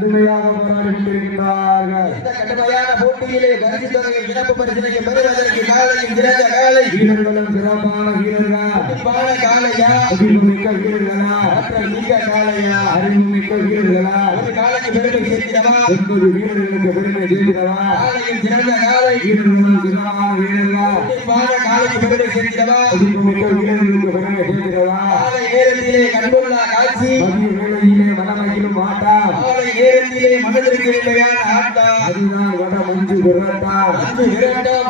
கடுமையாக போராடி கொண்டிருக்கிறார்கள் இந்த கடுமையான போட்டியிலே பரிசு தொகையை சிறப்பு பரிசினையை பெறுவதற்கு காலையும் சிறந்த காலை. வீரர்களும் சிறப்பான வீரர்கள். சிறப்பான காலையா? அறிவுமிக்க வீரர்களா? ஆற்றல் மிக்க காலையா? அறிவுமிக்க வீரர்களா? ஒரு பெருமை சேர்க்கிறவா ஒன்பது வீரர்களுக்கு பெருமை சேர்க்கிறவா? காலையும் சிறந்த காலை. வீரர்களும் சிறப்பான வீரர்கள்? சிறப்பான காலைக்கு பெருமை சேர்க்கிறவா? அறிவுமிக்க வீரர்களுக்கு பெருமை சேர்க்கிறவா? காலை நேரத்திலே கண்கொள்ளா காட்சி. மதிய வேளையிலே மனமகிழும் ஆட்டம் காலை நேரத்திலே மனதிற்கு அதுதான் வட மஞ்சு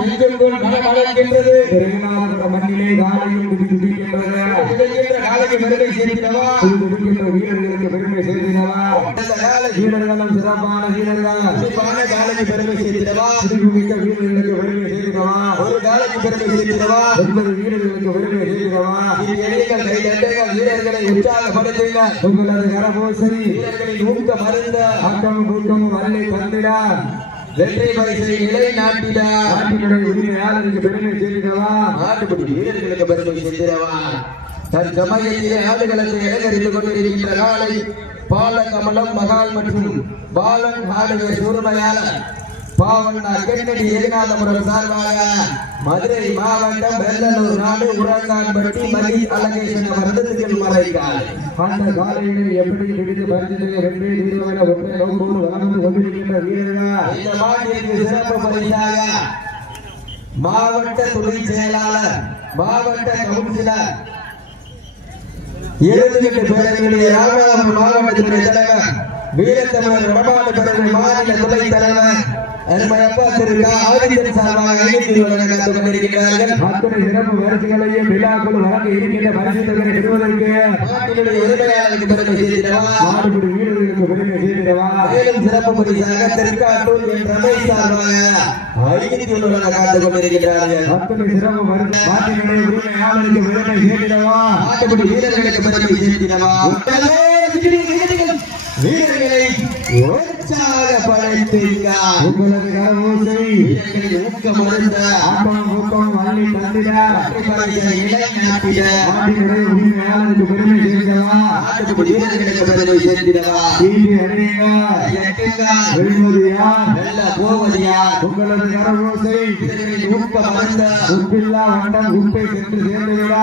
நெஞ்சுக்குள் மனமளக்கின்றது பெருநாதபுர மண்ணிலே காலையும் துடி துடிக்கின்றது. பெருமை சேர்க்கிறவா துடி துடிக்கின்ற வீரர்களுக்கு பெருமை காலை வீரர்களும் சிறப்பான வீரர்கள். சிறப்பான காலைக்கு பெருமை சேர்க்கிறவா அறிவுமிக்க வீரர்களுக்கு பெருமை சேர்க்கிறவா ஒரு காலைக்கு பெருமை சேர்க்கிறவா ஒன்பது வீரர்களுக்கு பெருமை கைதட்டுங்கள் வீரர்களை உற்சாகப்படுத்துங்கள் உங்களது கரபோசை வீரர்களின் ஊக்க மருந்த. ஆட்டமும் கூட்டமும் வல்லை தந்திடா. வெற்றி பரிசை நிலைநாட்டிட நாட்டினுடைய உரிமையாளருக்கு பெருமை சேர்க்கிறவா நாட்டுப்படி வீரர்களுக்கு பெருமை சேர்க்கிறவா தற்சமயத்திலே ஆடுகளத்தை அலங்கரித்துக் கொண்டிருக்கின்ற நாளை பாலகமலம் மகால் மற்றும் பாலன் ஆடுகிற சூர்மையாளர் பாவண்ணா கென்னடி ஏகநாதபுரம் சார்பாக மதுரை மாவட்டம் வெள்ளலூர் நாடு உரங்கான்பட்டி மதி அலகேசன் வருடத்தில் மறைக்காலை அந்த காலையிலே எப்படி பிடித்து பரிசுகளை வெற்றி தீர்வான ஒன்றை நோக்கோடு வளர்ந்து கொண்டிருக்கின்ற வீரர்கள். இந்த மாட்டிற்கு சிறப்பு பரிசாக மாவட்ட துணை செயலாளர் மாவட்ட கவுன்சிலர் எழுபத்தி பேரவையுடைய ராமநாதபுரம் மாவட்டத்தினுடைய தலைவர் வீரத்தமிழர் வடமாடு பேரவை மாநில துணை தலைவர் அருமையப்பா திரு கா. ஆதித்தன் சார்பாக வழங்க காத்துக் கொண்டிருக்கிறார்கள் அத்தனை சிறப்பு பரிசுகளையும் விழாக்கள் வழங்க இருக்கின்ற பரிசு தொகையை பெறுவதற்கு நாட்டினுடைய உரிமையாளருக்கு பெருமை வீரர்களுக்கு பெருமை சேர்க்கிறவா மேலும் சிறப்பு பரிசாக திருக்காட்டூர் என் ரமேஷ் சார்பாக ஐநூத்தி ஒன்று வழங்க காத்துக் கொண்டிருக்கிறார்கள் அத்தனை சிறப்பு பரிசு நாட்டினுடைய உரிமையாளருக்கு பெருமை சேர்க்கிறவா நாட்டுப்படி வீரர்களுக்கு பெருமை சேர்க்கிறவா வீரர்களை உற்சாகப்படுத்துகிறார் உங்களது கரபோசை வீரர்களின் ஊக்கம் அருந்த ஆட்டமும் கூட்டமும் வள்ளி தந்திட. பரிசை நிலைநாட்டிட நாட்டினுடைய உரிமையாளருக்கு பெருமை அறியுங்க எட்டுங்கள் வெல்வதியா? வெல்ல போவதியார் உங்களது கரபோசை வீரர்களின் ஊக்கம் அருந்த உப்பில்லா வண்டம் உப்பை சென்று சேர்ந்துவிடா.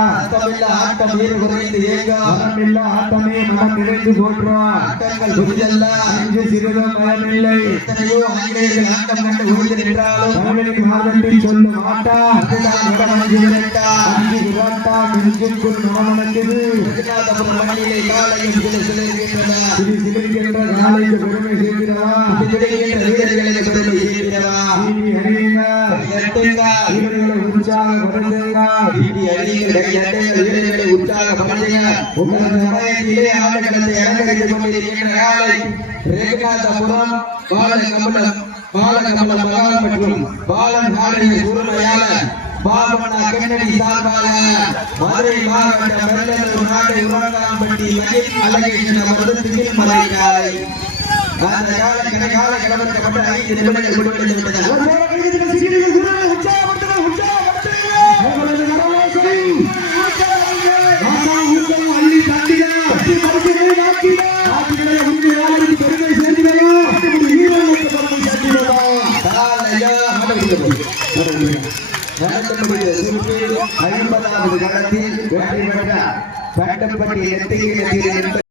ஆட்டம் வீறு குறைந்து ஏங்க மனமில்லா ஆட்டமே மனம் நிறைந்து போற்றும் ஆட்டங்கள் புரிதல்ல. அஞ்சு சிறிதும் பயமில்லை. எத்தனையோ ஆங்கிலேயர்கள் ஆட்டம் கண்டு உழுந்து நின்றாலும் தமிழின் மாதத்தில் சொல்லும் ஆட்டா. அதுதான் வடமஞ்சு விரட்டா. அஞ்சு விராட்டா நெஞ்சுக்குள் மனமணக்குது ரகுநாதபுரம் மண்ணிலே காலையும் சில சிலிருக்கின்றன சிறு சிலிருக்கின்ற காலைக்கு பெருமை வீரர்களை உற்சாகப்படுத்துங்க வீடி அணிகிற எட்டுங்கள் வீரர்களை உற்சாகப்படுத்துங்க உங்களது சமயத்திலே ஆடுகளத்தை அலங்கரித்துக் கொண்டிருக்கின்ற காலை ரகுநாதபுரம் பாலகமலம் பாலகமலம் மகால் மற்றும் பாலன் காலையை உரிமையாளர் பாபண்ணா கென்னடி சார்பாக மதுரை மாவட்டம் வெள்ளலூர் நாடு உரங்காம்பட்டி அவரது திகில் மலை காலை அந்த கால கடை கால கிளம்பப்பட்ட ஐந்து நிமிடங்கள் விட்டன உங்களது கரவோசை ஆட்டா ஊக்கம் அள்ளி தட்டிட பரிசுகளை நாட்டிட நாட்டினுடைய உரிமையாளருக்கு பெருமை சேர்க்கிறவா வீரர்களுக்கு பெருமை சேர்க்கிறவா காலையா ஐம்பதாவது கடத்தில் வெற்றி பெற்ற